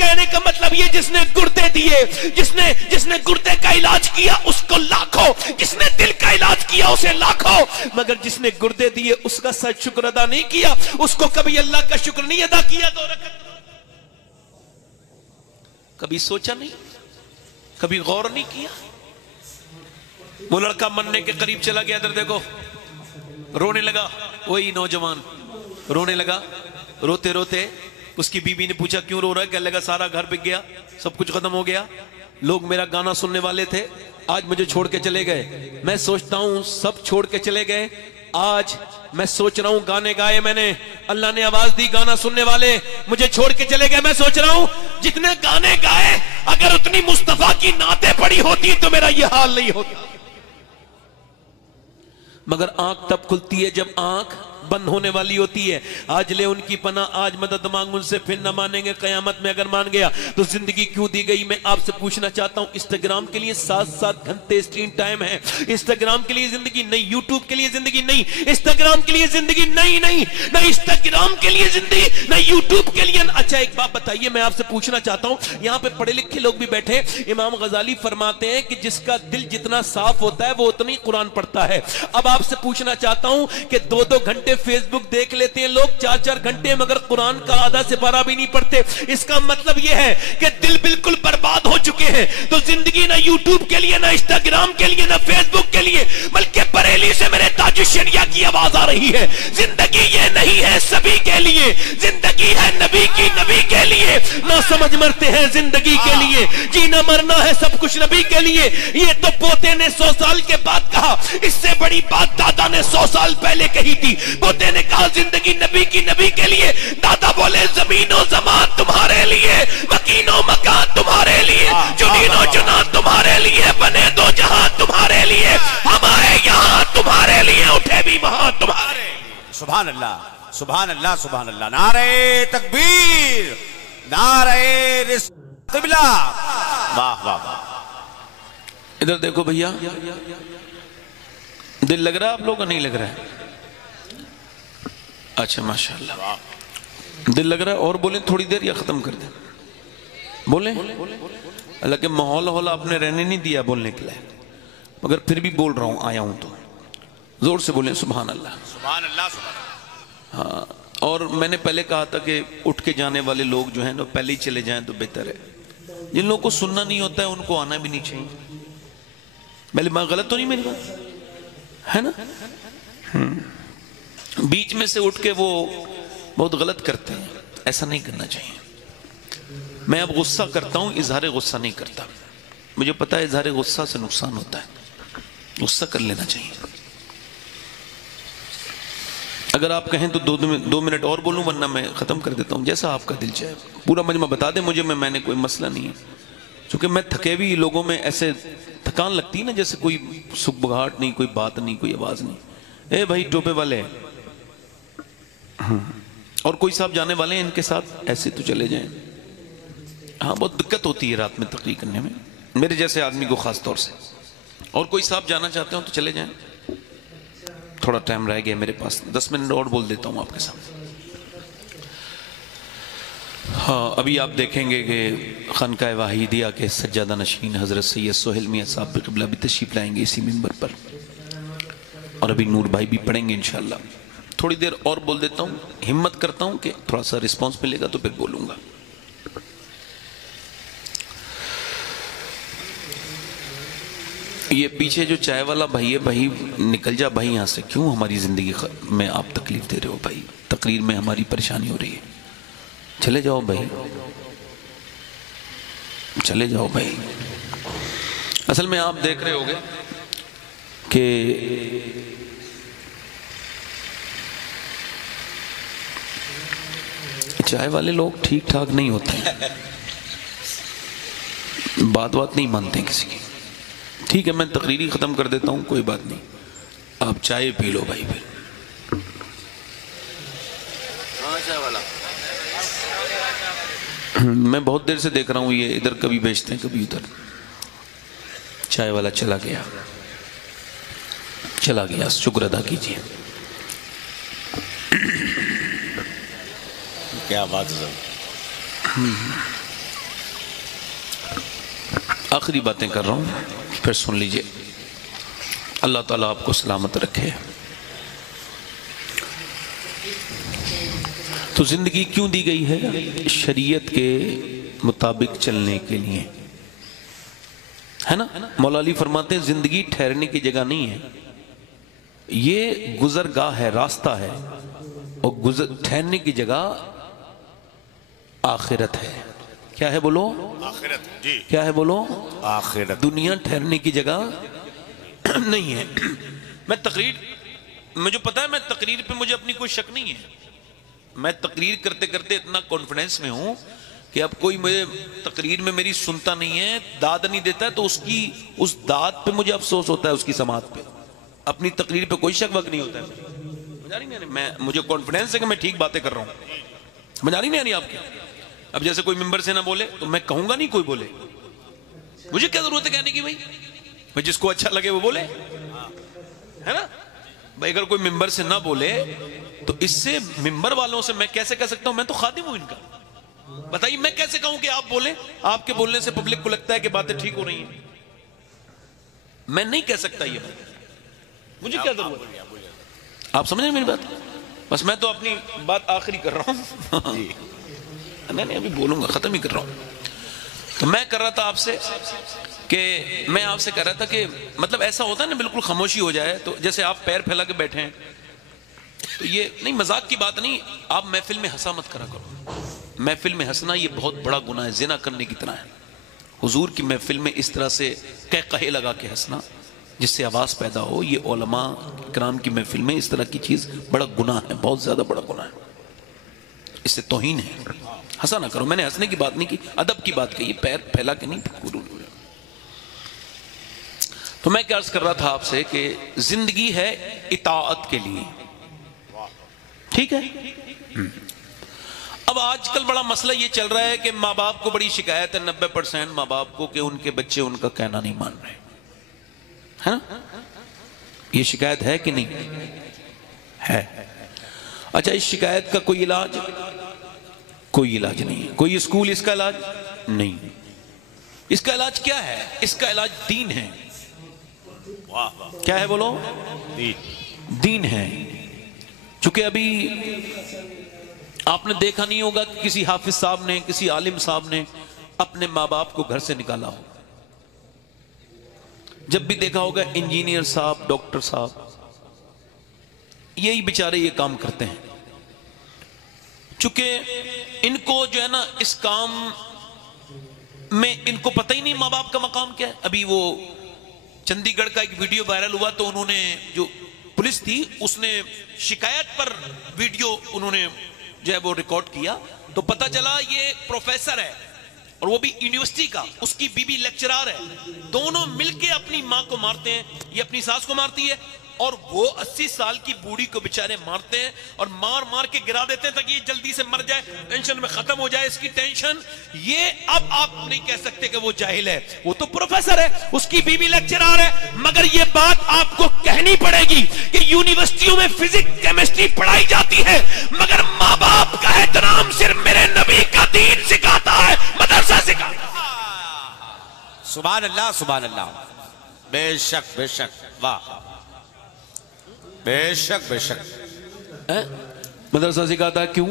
کہنے کا مطلب یہ جس نے گردے دیے، جس نے گردے کا علاج کیا اس کو لاکھوں، جس نے دل کا علاج کیا اسے لاکھوں، مگر جس نے گردے دیے اس کا سچ شکر ادا نہیں کیا، اس کو کبھی اللہ کا شکر نہیں ادا کیا۔ دو رکعت کبھی سوچا نہیں، کبھی غور نہیں کیا؟ وہ لڑکا مرنے کے قریب چلا گیا، ادھر دیکھو، رونے لگا، وہی نوجوان رونے لگا، روتے روتے اس کی بیوی نے پوچھا کیوں رو رہا ہے؟ کہنے لگا سارا گھر بک گیا، سب کچھ ختم ہو گیا، لوگ میرا گانا سننے والے تھے، آج مجھے چھوڑ کے چلے گئے، میں سوچتا ہوں سب چھوڑ کے چلے گئے، آج میں سوچ رہا ہوں گانے گائے میں نے، اللہ نے آواز دی گانا سننے والے مجھے چھوڑ کے چلے گئے، میں سوچ رہا ہوں جتنے گانے گائے اگر اتنی مصطفیٰ کی نعتیں پڑھی ہوتی تو میرا یہ حال نہیں ہوتا۔ مگر آنکھ تب کھلتی ہے جب آنکھ بند ہونے والی ہوتی ہے۔ آج لے ان کی پناہ، آج مدد مانگ ان سے، پھر نہ مانیں گے قیامت میں، اگر مان گیا تو زندگی کیوں دی گئی؟ میں آپ سے پوچھنا چاہتا ہوں، انسٹاگرام کے لیے 7 گھنٹے اسکرین ٹائم ہے، انسٹاگرام کے لیے زندگی نہیں، یوٹیوب کے لیے زندگی نہیں، انسٹاگرام کے لیے زندگی نہیں، نہ انسٹاگرام کے لیے زندگی، نہ یوٹیوب کے لیے۔ اچھا ایک بات بتائیے، میں آپ سے پوچھنا چاہتا ہوں، یہاں پہ پڑھے لکھے لوگ بھی بیٹھے، امام غزالی فرماتے ہیں کہ جس کا دل جتنا صاف ہوتا ہے وہ اتنی قرآن پڑھتا ہے۔ اب آپ سے پوچھنا چاہتا ہوں کہ 2 گھنٹے فیس بک دیکھ لیتے ہیں لوگ، 4 گھنٹے، مگر قرآن کا آدھا سپارہ بھی نہیں پڑھتے۔ اس کا مطلب یہ ہے کہ دل بالکل برباد ہو چکے ہیں۔ تو زندگی نہ یوٹیوب کے لیے، نہ انسٹاگرام کے لیے، نہ فیس بک کے لیے، بلکہ بریلی سے میرے تاج الشریعہ کی آواز آ رہی ہے، زندگی یہ نہیں ہے سبھی کے لیے، زندگی ہے نبی کی، نبی کے لیے۔ نہ سمجھ مرتے ہیں زندگی کے لیے، جینا مرنا ہے سب کچھ نبی کے لیے۔ یہ تو پوتے نے 100 سال کے بعد کہا، اس سے بڑی بات دادا نے 100 سال پہلے کہی تھی۔ پوتے نے کہا زندگی نبی کی، نبی کے لیے، دادا بولے زمین و زمان تمہارے لیے، مکین و مکان تمہارے لیے، جنین و جنان تمہارے لیے، بنے 2 جہاں تمہارے لیے، ہم آئے یہاں تمہارے لیے، اٹھے بھی وہاں تمہارے لیے۔ سبحان اللہ، سبحان اللہ، سبحان اللہ، نعرہ تکبیر، نعرہ رسالت قبلہ، واہ واہ واہ۔ ادھر دیکھو بھیا، دل لگ رہا ہے آپ لوگوں کا؟ نہیں لگ رہا ہے؟ اچھا ماشاءاللہ، دل لگ رہا ہے؟ اور بولیں تھوڑی دیر یا ختم کر دیں؟ بولیں؟ اللہ کے ماحول آپ نے رہنے نہیں دیا بولنے کے لیے، مگر پھر بھی بول رہا ہوں، آیا ہوں تو زور سے بولیں سبحان اللہ، سبحان اللہ، سبحان اللہ۔ ہاں، اور میں نے پہلے کہا تھا کہ اٹھ کے جانے والے لوگ جو ہیں پہلے ہی چلے جائیں تو بہتر ہے۔ جن لوگوں کو سننا نہیں ہوتا ہے ان کو آنا بھی نہیں چاہیے۔ پہلے بات غلط تو نہیں میری بات ہے نا؟ بیچ میں سے اٹھ کے وہ بہت غلط کرتے ہیں، ایسا نہیں کرنا چاہیے۔ میں اب غصہ کرتا ہوں، اظہار غصہ نہیں کرتا، مجھے پتا ہے اظہار غصہ سے نقصان ہوتا ہے، غصہ کر لینا چاہیے۔ اگر آپ کہیں تو 2 منٹ اور بولوں، ورنہ میں ختم کر دیتا ہوں، جیسا آپ کا دل چاہے۔ پورا مجمع بتا دیں مجھے، میں نے کوئی مسئلہ نہیں ہے، چونکہ میں تھکے ہوئی لوگوں میں ایسے تھکان لگتی ہے نا، جیسے کوئی سکبگھاٹ نہیں، کوئی بات نہیں، کوئی آواز نہیں۔ اے بھائی ٹوپے والے، اور کوئی صاحب جانے والے ہیں ان کے ساتھ، ایسے تو چلے جائیں۔ ہاں بہت دقت ہوتی ہے رات میں تقریر کرنے میں، میرے جیسے آدمی کو خاص طور سے۔ اور کوئی صاحب جانا چاہتے ہوں تو چلے جائیں، تھوڑا ٹائم رہ گیا میرے پاس، 10 منٹ اور بول دیتا ہوں آپ کے ساتھ۔ ہاں ابھی آپ دیکھیں گے کہ خانقاہ واحدیہ کے سجادہ نشین حضرت سید سہیل میاں صاحب قبلہ بھی تشریف لائیں گے اسی منبر پر، اور ابھی نور بھائی بھی پڑھیں گے انشاءاللہ۔ تھوڑی دیر اور بول دیتا ہوں، ہمت کرتا ہوں کہ تھوڑا سا رسپانس ملے گا تو پھر بولوں گا۔ یہ پیچھے جو چائے والا بھائی ہے، بھائی نکل جا بھائی یہاں سے، کیوں ہماری زندگی میں آپ تکلیف دے رہے ہو بھائی؟ تقریر میں ہماری پریشانی ہو رہی ہے، چلے جاؤ بھائی، چلے جاؤ بھائی۔ اصل میں آپ دیکھ رہے ہوگے کہ چائے والے لوگ ٹھیک ٹھاک نہیں ہوتے ہیں، بات نہیں مانتے کسی کی۔ ٹھیک ہے میں تقریری ختم کر دیتا ہوں، کوئی بات نہیں، آپ چائے پی لو بھائی۔ پھر چائے والا میں بہت دیر سے دیکھ رہا ہوں، یہ ادھر کبھی بیچتے ہیں کبھی ادھر۔ چائے والا چلا گیا، چلا گیا، شکر ادا کیجیے۔ کیا بات ہے آخری باتیں کر رہا ہوں، پھر سن لیجئے. اللہ تعالیٰ آپ کو سلامت رکھے. تو زندگی کیوں دی گئی ہے؟ شریعت کے مطابق چلنے کے لیے، ہے نا. مولا علی فرماتے ہیں زندگی ٹھہرنے کی جگہ نہیں ہے، یہ گزرگاہ ہے، راستہ ہے، اور ٹھہرنے کی جگہ آخرت ہے. کیا ہے بولو؟ آخرت. جی کیا ہے بولو؟ آخرت. دنیا ٹھہرنے کی جگہ نہیں ہے. میں تقریر، مجھے پتا ہے میں تقریر پہ مجھے اپنی کوئی شک نہیں ہے. میں تقریر کرتے کرتے اتنا کانفیڈنس میں ہوں کہ اب کوئی مجھے تقریر میں میری سنتا نہیں ہے، داد نہیں دیتا ہے، تو اس داد پہ مجھے افسوس ہوتا ہے، اس کی سماعت پہ. اپنی تقریر پہ کوئی شک وقت نہیں ہوتا ہے. مجھے کانفیڈنس ہے کہ میں ٹھیک باتیں کر رہا ہوں. سمجھ آ رہی نہیں آپ کی؟ اب جیسے کوئی ممبر سے نہ بولے تو میں کہوں گا نہیں کوئی بولے. مجھے کیا ضرورت ہے کہنے کی؟ بھائی جس کو اچھا لگے وہ بولے، ہے نا. بھائی اگر کوئی ممبر سے نہ بولے تو اس سے ممبر والوں سے میں کیسے کہہ سکتا ہوں؟ میں تو خادم ہوں ان کا. بتائیے میں کیسے کہوں کہ آپ بولیں؟ آپ کے بولنے سے پبلک کو لگتا ہے کہ باتیں ٹھیک ہو رہی ہیں. میں نہیں کہہ سکتا یہ بات. مجھے کیا ضرورت ہے؟ آپ سمجھیں میری بات؟ بس میں تو اپنی بات آخری کر رہا ہوں. نہیں ابھی بولوں گا، ختم ہی کر رہا ہوں. تو میں کر رہا تھا آپ سے کہ میں آپ سے کہہ رہا تھا کہ مطلب ایسا ہوتا ہے نا بالکل خاموشی ہو جائے، تو جیسے آپ پیر پھیلا کے بیٹھے ہیں، تو یہ نہیں مذاق کی بات نہیں. آپ محفل میں ہنسا مت کرا کرو. محفل میں ہنسنا یہ بہت بڑا گناہ ہے، زنا کرنے کی طرح ہے. حضور کی محفل میں اس طرح سے قہقہے لگا کے ہنسنا جس سے آواز پیدا ہو، یہ علماء کرام کی محفل میں اس طرح کی چیز بڑا گناہ ہے، بہت زیادہ بڑا گناہ ہے. اس سے توہین ہے. ہنسا نہ کرو. میں نے ہنسنے کی بات نہیں کی، ادب کی بات کہی، پیر پھیلا کے نہیں. تو میں کیا عرض کر رہا تھا آپ سے کہ زندگی ہے اطاعت کے لیے، ٹھیک ہے. اب آج کل بڑا مسئلہ یہ چل رہا ہے کہ ماں باپ کو بڑی شکایت ہے، 90% ماں باپ کو، کہ ان کے بچے ان کا کہنا نہیں مان رہے، ہے نا. یہ شکایت ہے کہ نہیں ہے؟ اچھا اس شکایت کا کوئی علاج؟ کوئی علاج نہیں ہے. کوئی اسکول اس کا علاج نہیں. اس کا علاج کیا ہے؟ اس کا علاج دین ہے. کیا ہے بولو؟ دین ہے. چونکہ ابھی آپ نے دیکھا نہیں ہوگا کہ کسی حافظ صاحب نے، کسی عالم صاحب نے اپنے ماں باپ کو گھر سے نکالا ہو. جب بھی دیکھا ہوگا انجینئر صاحب، ڈاکٹر صاحب، یہی بیچارے یہ کام کرتے ہیں. چونکہ ان کو جو ہے نا اس کام میں ان کو پتہ ہی نہیں ماں باپ کا مقام کیا ہے. ابھی وہ چندی گڑھ کا ایک ویڈیو وائرل ہوا تو انہوں نے، جو پولیس تھی اس نے شکایت پر ویڈیو انہوں نے جو ہے وہ ریکارڈ کیا، تو پتہ چلا یہ پروفیسر ہے اور وہ بھی یونیورسٹی کا، اس کی بیوی لیکچرار ہے. دونوں مل کے اپنی ماں کو مارتے ہیں. یہ اپنی ساس کو مارتی ہے اور وہ 80 سال کی بوڑھی کو بیچارے مارتے ہیں اور مار مار کے گرا دیتے ہیں تاکہ یہ جلدی سے مر جائے، ٹینشن میں ختم ہو جائے اس کی ٹینشن. یہ اب آپ نہیں کہہ سکتے کہ وہ جاہل ہے، وہ تو پروفیسر ہے، اس کی بیوی لیکچرار ہے. مگر یہ بات آپ کو کہنی پڑے گی کہ یونیورسٹیوں میں فزکس کیمسٹری پڑھائی جاتی ہے، مگر ماں باپ کا احترام صرف میرے نبی کا دین سکھاتا ہے، مدرسہ سکھاتا ہے. سبحان اللہ سبحان اللہ. بے شک بے شک. واہ بے شک بے شک. مدرسہ سکھاتا ہے. کیوں؟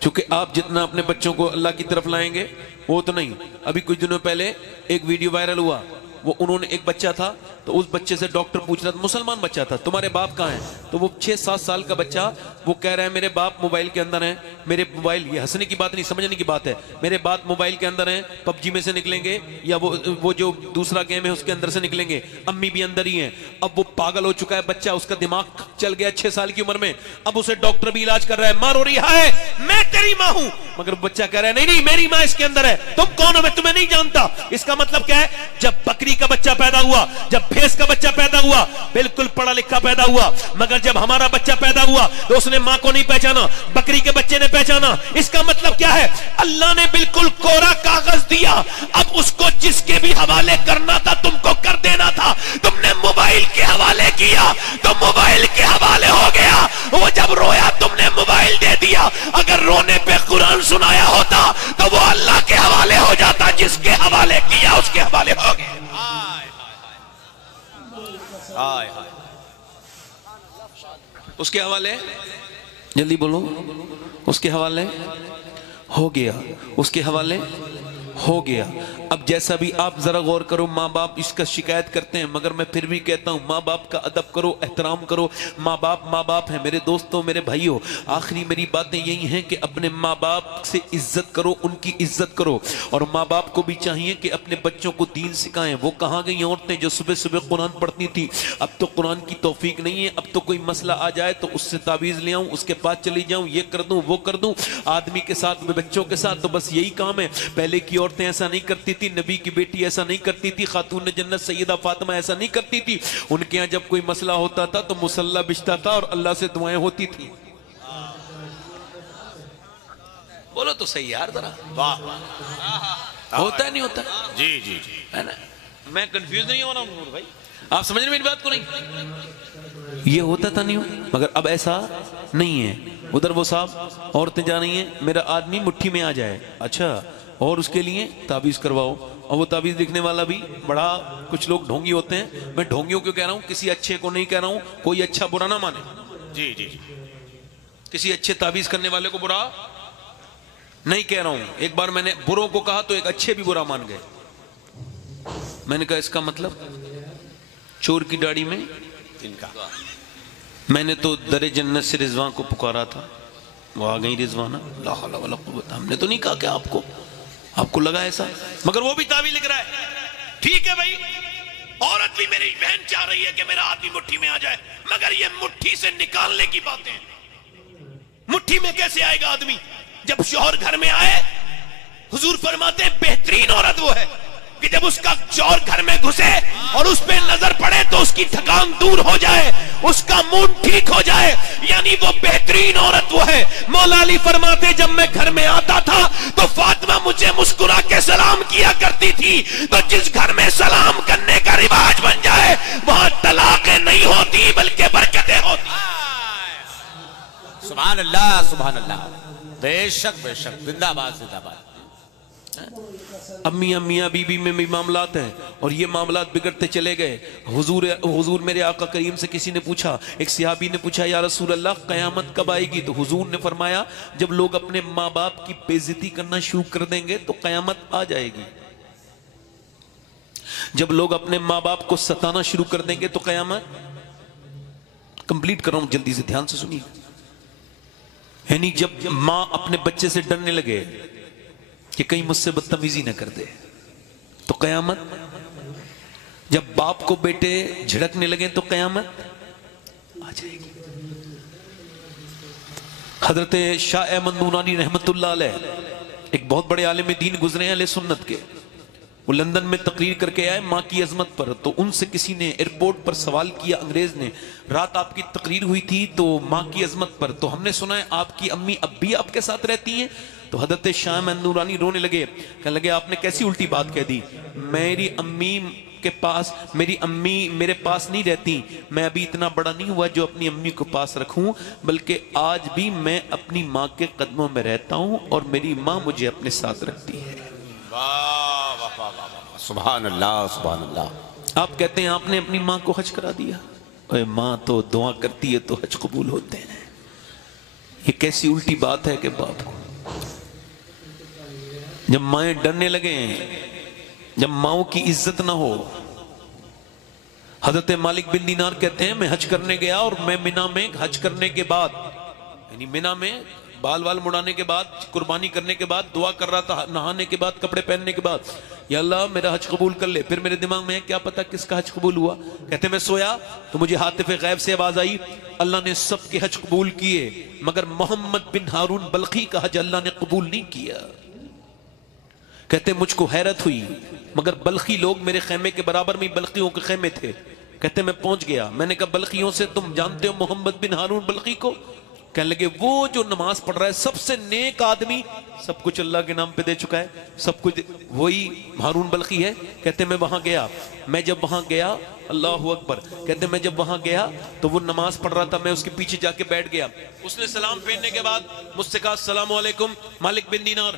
چونکہ آپ جتنا اپنے بچوں کو اللہ کی طرف لائیں گے وہ تو نہیں. ابھی کچھ دنوں پہلے ایک ویڈیو وائرل ہوا، وہ انہوں نے ایک بچہ تھا تو اس بچے سے ڈاکٹر پوچھ رہا تھا، مسلمان بچہ تھا، تمہارے باپ کہاں ہیں؟ تو وہ 6-7 سال کا بچہ وہ کہہ رہا ہے میرے باپ موبائل کے اندر ہیں، میرے موبائل، یہ ہنسنے کی بات نہیں سمجھنے کی بات ہے، میرے باپ موبائل کے اندر ہیں، پب جی میں سے نکلیں گے یا وہ جو دوسرا گیم ہے اس کے اندر سے نکلیں گے، امی بھی اندر ہی ہیں. اب وہ پاگل ہو چکا ہے بچہ، اس کا دماغ چل گیا 6 سال کی عمر میں. اب اسے ڈاکٹر بھی علاج کر رہا ہے، ماں رو رہی ہے میں تیری ماں ہوں، مگر بچہ کہہ رہا ہے نہیں نہیں میری ماں اس کے اندر ہے، تم کون ہو میں تمہیں نہیں جانتا. اس کا مطلب کیا ہے؟ جب بکری کا بچہ پیدا ہوا، جب بھینس کا بچہ پیدا ہوا، بالکل پڑھا لکھا پیدا ہوا، مگر جب ہمارا بچہ پیدا ہوا تو اس نے ماں کو نہیں پہچانا، بکری کے بچے نے پہچانا. اس کا مطلب کیا ہے؟ اللہ نے بالکل کوڑا کاغذ دیا، اب اس کو جس کے بھی حوالے کرنا تھا تم کو کر دینا تھا. تم نے موبائل کے حوالے کیا تو موبائل کے حوالے ہو گیا. وہ جب رویا تم نے موبائل دے دیا. اگر رونے پہ قرآن سنایا ہوتا تو وہ اللہ کے حوالے ہو جاتا، جس کے حوالے کیا اس کے حوالے حوالے ہو گئے. اس کے حوالے جلدی بولو. اس کے حوالے ہو گیا. اس کے حوالے ہو گیا. اب جیسا بھی آپ ذرا غور کرو، ماں باپ اس کا شکایت کرتے ہیں، مگر میں پھر بھی کہتا ہوں ماں باپ کا ادب کرو، احترام کرو. ماں باپ ہیں میرے دوستوں، میرے بھائیوں. آخری میری باتیں یہی ہیں کہ اپنے ماں باپ سے عزت کرو، ان کی عزت کرو. اور ماں باپ کو بھی چاہیے کہ اپنے بچوں کو دین سکھائیں. وہ کہاں گئی عورتیں جو صبح صبح قرآن پڑھتی تھی؟ اب تو قرآن کی توفیق نہیں ہے. اب تو کوئی مسئلہ آ جائے تو اس سے تعویذ لے آؤں، اس کے پاس چلی جاؤں، یہ کر دوں وہ کر دوں. آدمی کے ساتھ، بچوں کے ساتھ تو بس یہی کام ہے. پہلے کی عورتیں ایسا نہیں کرتی تھی، نبی کی بیٹی ایسا نہیں کرتی تھی، خاتون جنت سیدہ فاطمہ ایسا نہیں کرتی تھی. ان کے ہاں جب کوئی مسئلہ ہوتا تھا تو مصلی بچھتا تھا اور اللہ سے دعائیں ہوتی تھی. بولو تو صحیح یار ذرا. ہوتا ہے نہیں ہوتا؟ جی جی جی ہے نا. میں کنفیوز نہیں ہو رہا ہوں بھائی، آپ سمجھ رہے میری بات کو؟ نہیں یہ ہوتا تھا نہیں ہو، مگر اب ایسا نہیں ہے. ادھر وہ صاحب عورتیں جا رہی ہیں، میرا آدمی مٹھی میں آ جائے. اچھا، اور اس کے لیے تعویذ کرواؤ. اور وہ تعویذ لکھنے والا بھی بڑا، کچھ لوگ ڈھونگی ہوتے ہیں. میں ڈھونگیوں کیوں کہہ رہا ہوں؟ کسی اچھے کو نہیں کہہ رہا ہوں، کوئی اچھا برا نہ مانے. جی جی جی. کسی اچھے تعویذ کرنے والے کو برا نہیں کہہ رہا ہوں. ایک بار میں نے بروں کو کہا تو ایک اچھے بھی برا مان گئے. میں نے کہا اس کا مطلب چور کی داڑھی میں ان کا. میں نے تو در جنت سے رضوان کو پکارا تھا، وہ آ گئی رضوانہ. لا حول ولا قوت. ہم نے تو نہیں کہا کہ آپ کو لگا ایسا، مگر وہ بھی تعویذ لکھ رہا ہے. ٹھیک ہے بھائی، عورت بھی میری بہن چاہ رہی ہے کہ میرا آدمی مٹھی میں آ جائے، مگر یہ مٹھی سے نکالنے کی باتیں. مٹھی میں کیسے آئے گا آدمی؟ جب شوہر گھر میں آئے، حضور فرماتے ہیں بہترین عورت وہ ہے کہ جب اس کا شوہر گھر میں گھسے اور اس پہ نظر پڑے تو اس کی تھکان دور ہو جائے، اس کا موڈ ٹھیک ہو جائے، یعنی وہ بہترین عورت وہ ہے. مولا علی فرماتے جب میں گھر میں آتا تھا تو فاطمہ مجھے مسکرا کے سلام کیا کرتی تھی. تو جس گھر میں سلام کرنے کا رواج بن جائے وہاں طلاقیں نہیں ہوتی بلکہ برکتیں ہوتی. سبحان اللہ سبحان اللہ. بے شک بے شک. زندہ باد زندہ باد. اب میاں بیوی میں بھی معاملات ہیں اور یہ معاملات بگڑتے چلے گئے. حضور میرے آقا کریم سے کسی نے پوچھا، ایک صحابی نے پوچھا یا رسول اللہ قیامت کب آئے گی؟ تو حضور نے فرمایا جب لوگ اپنے ماں باپ کی بے عزتی کرنا شروع کر دیں گے تو قیامت آ جائے گی. جب لوگ اپنے ماں باپ کو ستانا شروع کر دیں گے تو قیامت. کمپلیٹ کر رہا ہوں، جلدی سے دھیان سے سنیے. یعنی جب ماں اپنے بچے سے ڈرنے لگے کہ کہیں مجھ سے بدتمیزی نہ کر دے تو قیامت. جب باپ کو بیٹے جھڑکنے لگے تو قیامت آ جائے گی. حضرت شاہ احمد نورانی رحمت اللہ علیہ ایک بہت بڑے عالم دین گزرے ہیں اہل سنت کے. وہ لندن میں تقریر کر کے آئے ماں کی عظمت پر. تو ان سے کسی نے ایئرپورٹ پر سوال کیا، انگریز نے، رات آپ کی تقریر ہوئی تھی تو ماں کی عظمت پر، تو ہم نے سنا ہے آپ کی امی اب بھی آپ کے ساتھ رہتی ہیں؟ تو حضرت شاہ احمد نورانی رونے لگے، کہنے لگے آپ نے کیسی الٹی بات کہہ دی. میری امی میرے پاس نہیں رہتی. میں ابھی اتنا بڑا نہیں ہوا جو اپنی امی کو پاس رکھوں، بلکہ آج بھی میں اپنی ماں کے قدموں میں رہتا ہوں اور میری ماں مجھے اپنے ساتھ رکھتی ہے. سبحان اللہ سبحان اللہ. آپ کہتے ہیں آپ نے اپنی ماں کو حج کرا دیا. اے ماں تو دعا کرتی ہے تو حج قبول ہوتے ہیں. یہ کیسی الٹی بات ہے کہ باپ کو جب مائیں ڈرنے لگے، جب ماؤں کی عزت نہ ہو. حضرت مالک بن دینار کہتے ہیں میں حج کرنے گیا اور میں مینا میں حج کرنے کے بعد، یعنی مینا میں بال مڑانے کے بعد، قربانی کرنے کے بعد دعا کر رہا تھا، نہانے کے بعد، کپڑے پہننے کے بعد، یا اللہ میرا حج قبول کر لے. پھر میرے دماغ میں کیا پتا کس کا حج قبول ہوا. کہتے میں سویا تو مجھے ہاتف غیب سے آواز آئی اللہ نے سب کے حج قبول کیے مگر محمد بن ہارون بلخی کا حج اللہ نے قبول نہیں کیا. کہتے مجھ کو حیرت ہوئی مگر بلخی لوگ میرے خیمے کے برابر میں بلخیوں کے خیمے تھے. کہتے میں پہنچ گیا، میں نے کہا بلخیوں سے تم جانتے ہو محمد بن ہارون بلخی کو؟ کہنے لگے وہ جو نماز پڑھ رہا ہے سب سے نیک آدمی، سب کچھ اللہ کے نام پہ دے چکا ہے، سب کچھ وہی ہارون بلخی ہے. کہتے میں وہاں گیا، میں جب وہاں گیا اللہ اکبر، کہتے میں جب وہاں گیا تو وہ نماز پڑھ رہا تھا، میں اس کے پیچھے جا کے بیٹھ گیا. اس نے سلام پھیرنے کے بعد مجھ سے کہا السلام علیکم مالک بن دینار.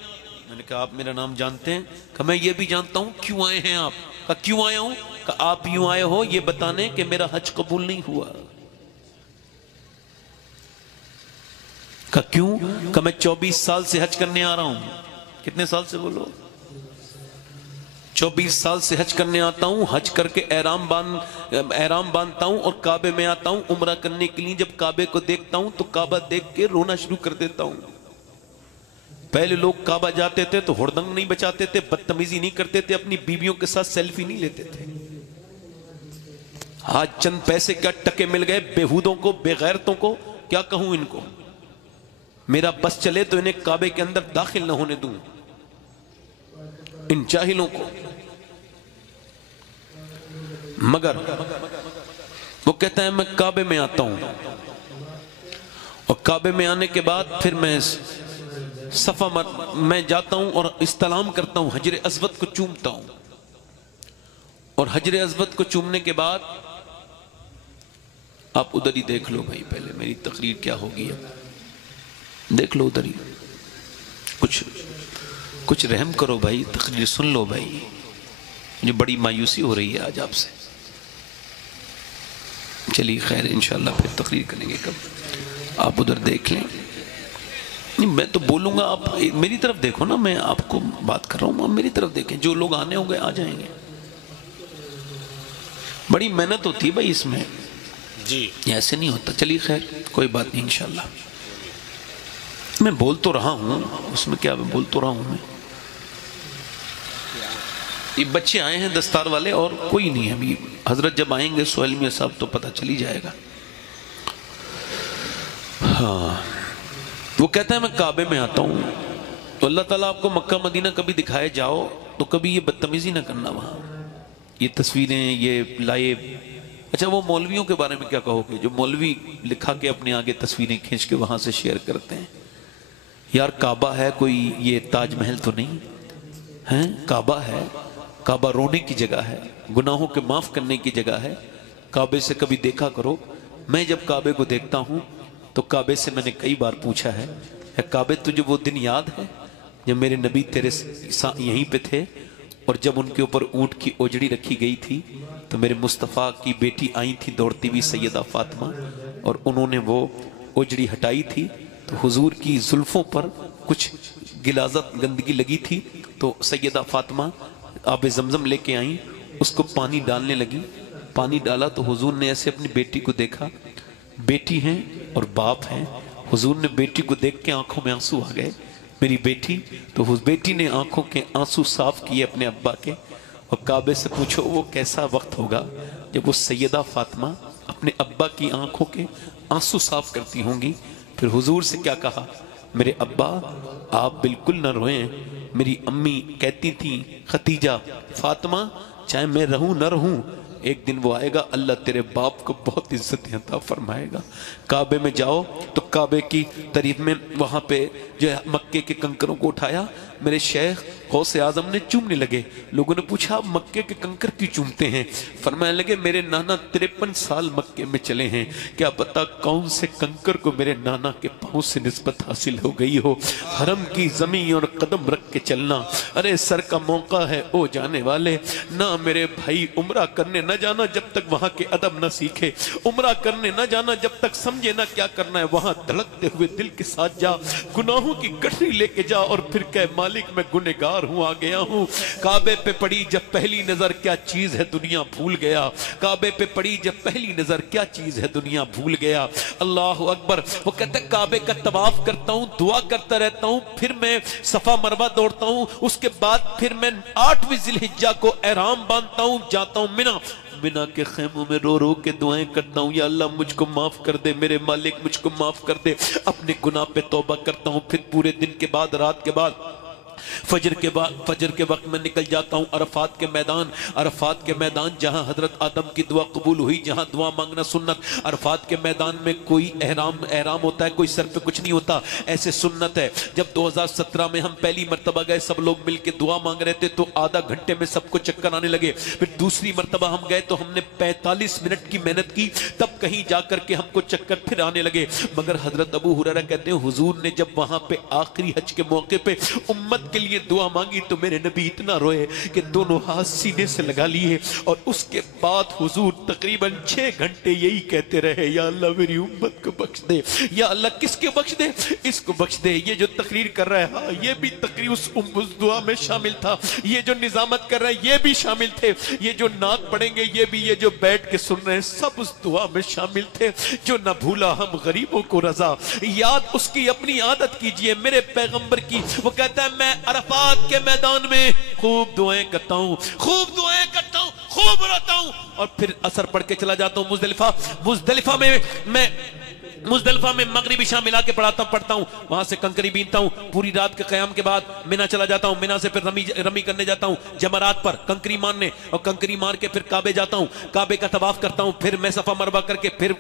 میں نے کہا آپ میرا نام جانتے ہیں؟ کہا میں یہ بھی جانتا ہوں، کیوں آئے ہیں آپ؟ کہا کیوں آیا ہوں؟ کہا آپ یوں آئے ہو یہ بتانے کہ میرا حج قبول نہیں ہوا۔ کہا کیوں؟ کہا میں 24 سال سے حج کرنے آ رہا ہوں۔ کتنے سال سے بولو؟ 24 سال سے حج کرنے آتا ہوں، حج کر کے احرام باندھتا ہوں اور کعبے میں آتا ہوں عمرہ کرنے کے لیے۔ جب کعبے کو دیکھتا ہوں تو کعبہ دیکھ کے رونا شروع کر دیتا ہوں۔ پہلے لوگ کعبہ جاتے تھے تو ہردنگ نہیں بچاتے تھے، بدتمیزی نہیں کرتے تھے، اپنی بیویوں کے ساتھ سیلفی نہیں لیتے تھے۔ آج چند پیسے کیا ٹکے مل گئے بےہودوں کو، بے غیرتوں کو، کیا کہوں ان کو؟ میرا بس چلے تو انہیں کعبے کے اندر داخل نہ ہونے دوں، ان جاہلوں کو۔ مگر وہ کہتا ہے میں کعبے میں آتا ہوں اور کعبے میں آنے کے بعد پھر میں صفا میں جاتا ہوں اور استلام کرتا ہوں، حجر اسود کو چومتا ہوں، اور حجر اسود کو چومنے کے بعد آپ ادھر ہی دیکھ لو بھائی، پہلے میری تقریر کیا ہوگی اب دیکھ لو ادھر ہی، کچھ رحم کرو بھائی، تقریر سن لو بھائی، مجھے بڑی مایوسی ہو رہی ہے آج آپ سے۔ چلیے خیر انشاءاللہ پھر تقریر کریں گے کب، آپ ادھر دیکھ لیں۔ نہیں میں تو بولوں گا، آپ میری طرف دیکھو نا، میں آپ کو بات کر رہا ہوں، آپ میری طرف دیکھیں، جو لوگ آنے ہوں گے آ جائیں گے۔ بڑی محنت ہوتی ہے بھائی اس میں، جی ایسے نہیں ہوتا۔ چلیے خیر کوئی بات نہیں انشاءاللہ۔ میں بول تو رہا ہوں، اس میں کیا بول تو رہا ہوں میں۔ یہ بچے آئے ہیں دستار والے اور کوئی نہیں ہے ابھی، حضرت جب آئیں گے سہیل میاں صاحب تو پتہ چل ہی جائے گا۔ ہاں وہ کہتا ہے میں کعبے میں آتا ہوں تو اللہ تعالیٰ آپ کو مکہ مدینہ کبھی دکھائے جاؤ تو کبھی یہ بدتمیزی نہ کرنا وہاں، یہ تصویریں یہ لائے۔ اچھا وہ مولویوں کے بارے میں کیا کہو گے جو مولوی لکھا کے اپنے آگے تصویریں کھینچ کے وہاں سے شیئر کرتے ہیں؟ یار کعبہ ہے کوئی یہ تاج محل تو نہیں ہے، کعبہ ہے، کعبہ رونے کی جگہ ہے، گناہوں کے معاف کرنے کی جگہ ہے۔ کعبے سے کبھی دیکھا کرو۔ میں جب کعبے کو دیکھتا ہوں تو کعبے سے میں نے کئی بار پوچھا ہے، اے کعبے تجھے وہ دن یاد ہے جب میرے نبی تیرے یہیں پہ تھے اور جب ان کے اوپر اونٹ کی اوجڑی رکھی گئی تھی تو میرے مصطفیٰ کی بیٹی آئی تھی دوڑتی ہوئی سیدہ فاطمہ، اور انہوں نے وہ اوجڑی ہٹائی تھی تو حضور کی زلفوں پر کچھ غلاظت گندگی لگی تھی، تو سیدہ فاطمہ آب زمزم لے کے آئیں، اس کو پانی ڈالنے لگی، پانی ڈالا تو حضور نے ایسے اپنی بیٹی کو دیکھا، بیٹی ہیں اور باپ ہیں، حضور نے بیٹی کو دیکھ کے آنکھوں میں آنسو آ گئے، میری بیٹی، تو بیٹی نے آنکھوں کے آنسو صاف کیے اپنے ابا کے۔ اور کعبے سے پوچھو وہ کیسا وقت ہوگا جب وہ سیدہ فاطمہ اپنے ابا کی آنکھوں کے آنسو صاف کرتی ہوں گی۔ پھر حضور سے کیا کہا، میرے ابا آپ بالکل نہ روئیں، میری امی کہتی تھیں ختیجہ فاطمہ چاہے میں رہوں نہ رہوں ایک دن وہ آئے گا اللہ تیرے باپ کو بہت عزت عطا فرمائے گا۔ کعبے میں جاؤ تو کعبے کی طریف میں وہاں پہ جو ہے مکے کے کنکروں کو اٹھایا، میرے شیخ غوث اعظم نے چومنے لگے۔ لوگوں نے پوچھا آپ مکے کے کنکر کیوں چومتے ہیں؟ فرمانے لگے میرے نانا 53 سال مکے میں چلے ہیں، کیا پتا کون سے کنکر کو میرے نانا کے پاؤں سے نسبت حاصل ہو گئی ہو۔ حرم کی زمین اور قدم رکھ کے چلنا، ارے سر کا موقع ہے او جانے والے، نہ میرے بھائی عمرہ کرنے نہ جانا جب تک وہاں کے ادب نہ سیکھے، عمرہ کرنے نہ جانا جب تک سمجھے نہ کیا کرنا ہے، وہاں دھڑکتے ہوئے دل کے ساتھ جا، گناہوں کی گٹری لے کے جا اور پھر کہ مالک میں گنہگار ہوں آ گیا ہوں۔ کعبے پہ پڑی جب پہلی نظر کیا چیز ہے دنیا بھول گیا، کعبے پہ پڑی جب پہلی نظر کیا چیز ہے دنیا بھول گیا۔ اللہ اکبر۔ وہ کہتا ہے کعبے کا طواف کرتا ہوں، دعا کرتا رہتا ہوں، پھر میں صفا مروہ دوڑتا ہوں، اس کے بعد پھر میں 8ویں ذی الحجہ کو احرام باندھتا ہوں، جاتا ہوں مینا کے خیموں میں رو رو کے دعائیں کرتا ہوں، یا اللہ مجھ کو معاف کر دے، میرے مالک مجھ کو معاف کر دے، اپنے گناہ پہ توبہ کرتا ہوں۔ پھر پورے دن کے بعد رات کے بعد فجر کے وقت میں نکل جاتا ہوں عرفات کے میدان جہاں حضرت آدم کی دعا قبول ہوئی، جہاں دعا مانگنا سنت۔ عرفات کے میدان میں کوئی احرام ہوتا ہے، کوئی سر پہ کچھ نہیں ہوتا، ایسے سنت ہے۔ جب 2017 میں ہم پہلی مرتبہ گئے سب لوگ مل کے دعا مانگ رہے تھے تو آدھا گھنٹے میں سب کو چکر آنے لگے۔ پھر دوسری مرتبہ ہم گئے تو ہم نے 45 منٹ کی محنت کی، تب کہیں جا کر کے ہم کو چکر پھر آنے لگے۔ مگر حضرت ابو ہریرہ کہتے ہیں حضور نے جب وہاں پہ آخری حج کے موقع پہ امت کے لیے دعا مانگی تو میرے نبی اتنا روئے کہ دونوں ہاتھ سینے سے لگا لیے، اور اس کے بعد حضور تقریباً 6 گھنٹے یہی کہتے رہے، یا اللہ میری امت کو بخش دے، یا اللہ کس کے بخش دے؟ اس کو بخش دے۔ یہ جو تقریر کر رہا ہے، ہاں یہ بھی تقریر اس دعا میں شامل تھا، یہ جو نظامت کر رہے ہیں یہ بھی شامل تھے، یہ جو نعت پڑھیں گے یہ بھی، یہ جو بیٹھ کے سن رہے ہیں سب اس دعا میں شامل تھے۔ جو نہ بھولا ہم غریبوں کو رضا، یاد اس کی اپنی عادت کیجئے میرے پیغمبر کی۔ وہ کہتا ہے میں عرفات کے میدان میں خوب دعائیں کرتا ہوں، خوب دعائیں کرتا ہوں، خوب روتا ہوں، اور پھر اثر پڑھ کے چلا جاتا ہوں مزدلفہ میں مغربی شام ملا کے پڑھتا ہوں، وہاں سے کنکری بینتا ہوں، پوری رات کے قیام کے بعد مینا چلا جاتا ہوں، مینا سے پھر رمی کرنے جاتا ہوں جمرات پر کنکری مارنے، اور کنکری مار کے پھر کعبے جاتا ہوں، کعبے کا طواف کرتا ہوں، پھر میں صفا مروا کر کے پھر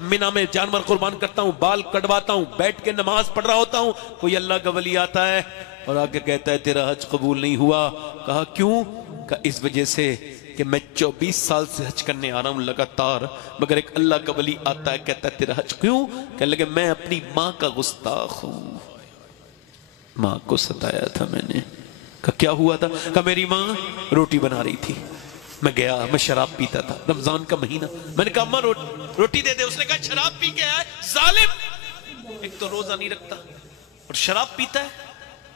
مینا میں جانور قربان کرتا ہوں، بال کٹواتا ہوں، بیٹھ کے نماز پڑھ رہا ہوتا ہوں۔ کوئی اللہ کا ولی آتا ہے اور آگے کہتا ہے تیرا حج قبول نہیں ہوا۔ کہا کیوں؟ کہا اس وجہ سے کہ میں 24 سال سے حج کرنے آ رہا ہوں لگاتار، مگر ایک اللہ کا ولی آتا ہے کہتا ہے تیرا حج کیوں؟ کہنے لگے میں اپنی ماں کا گستاخ ہوں، ماں کو ستایا تھا میں نے۔ کہا کیا ہوا تھا؟ کہا میری ماں روٹی بنا رہی تھی، میں گیا، میں شراب پیتا تھا، رمضان کا مہینہ، میں نے کہا اماں روٹی دے دے۔ اس نے کہا شراب پی کے آیا ظالم، ایک تو روزہ نہیں رکھتا اور شراب پیتا ہے۔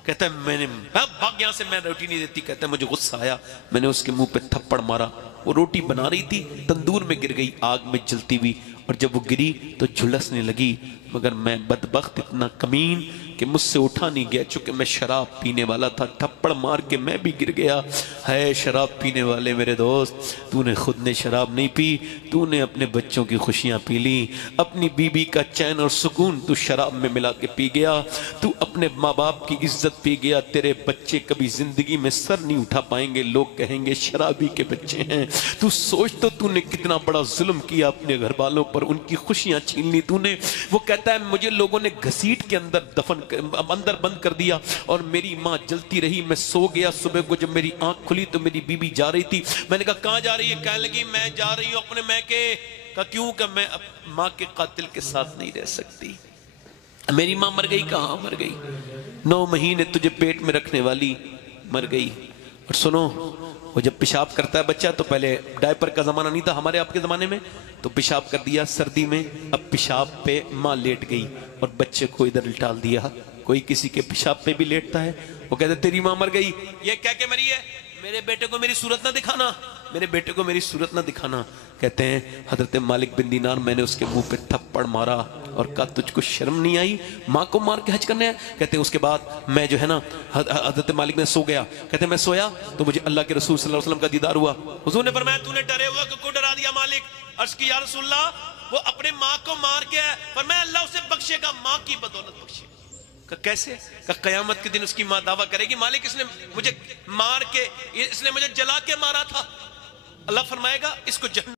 کہتا ہے میں نے بھاگ یہاں سے، میں روٹی نہیں دیتی۔ کہتا ہے مجھے غصہ آیا، میں نے اس کے منہ پہ تھپڑ مارا، وہ روٹی بنا رہی تھی تندور میں گر گئی آگ میں جلتی ہوئی، اور جب وہ گری تو جھلسنے لگی، مگر میں بدبخت اتنا کمین کہ مجھ سے اٹھا نہیں گیا، چونکہ میں شراب پینے والا تھا، تھپڑ مار کے میں بھی گر گیا۔ ہے شراب پینے والے میرے دوست، تو نے خود نے شراب نہیں پی، تو نے اپنے بچوں کی خوشیاں پی لی، اپنی بیوی کا چین اور سکون تو شراب میں ملا کے پی گیا، تو اپنے ماں باپ کی عزت پی گیا، تیرے بچے کبھی زندگی میں سر نہیں اٹھا پائیں گے، لوگ کہیں گے شرابی کے بچے ہیں۔ تو سوچ تو نے کتنا بڑا ظلم کیا اپنے گھر والوں پر، ان کی خوشیاں چھین لی تو نے۔ وہ کہتا ہے مجھے لوگوں نے گھسیٹ کے اندر بند کر دیا، اور میری ماں جلتی رہی، میں سو گیا، صبح کو جب میری آنکھ کھلی تو میری بیوی جا رہی تھی، میں نے کہا کہاں جا رہی ہے؟ کہنے لگی میں جا رہی ہوں اپنے میکے۔ کہا کیوں؟ کہ میں ماں کے قاتل کے ساتھ نہیں رہ سکتی۔ میری ماں مر گئی؟ کہاں مر گئی، 9 مہینے تجھے پیٹ میں رکھنے والی مر گئی۔ اور سنو، وہ جب پیشاب کرتا ہے بچہ تو پہلے ڈائپر کا زمانہ نہیں تھا ہمارے آپ کے زمانے میں، تو پیشاب کر دیا سردی میں، اب پیشاب پہ ماں لیٹ گئی اور بچے کو ادھر لٹال دیا۔ کوئی کسی کے پیشاب پہ بھی لیٹتا ہے، وہ کہتے تیری ماں مر گئی، یہ کہہ کے مری ہے، میرے بیٹے کو میری صورت نہ دکھانا، میرے بیٹے کو میری صورت نہ دکھانا۔ کہتے ہیں حضرت مالک بن دینار، میں نے اس کے منہ پہ تھپڑ مارا اور کہا تجھ کو شرم نہیں آئی ماں کو مار کے حج کرنے ہے؟ کہتے ہیں اس کے بعد میں جو ہے نا حضرت مالک میں سو گیا، کہتے ہیں میں سویا تو مجھے اللہ کے رسول صلی اللہ علیہ وسلم کا دیدار ہوا۔ حضور نے فرمایا تو نے ڈرے ہوا کو ڈرا دیا مالک؟ عرض کی یا رسول اللہ وہ اپنے ماں کو مار کے ہے، فرمایا اللہ اسے بخشے گا، ماں کی بدولت بخشے گا۔ کیسے؟ کہ قیامت کے دن اس کی ماں دعویٰ کرے گی مالک اس نے مجھے مار کے، اس نے مجھے جلا کے مارا تھا۔ اللہ فرمائے گا اس کو جہنم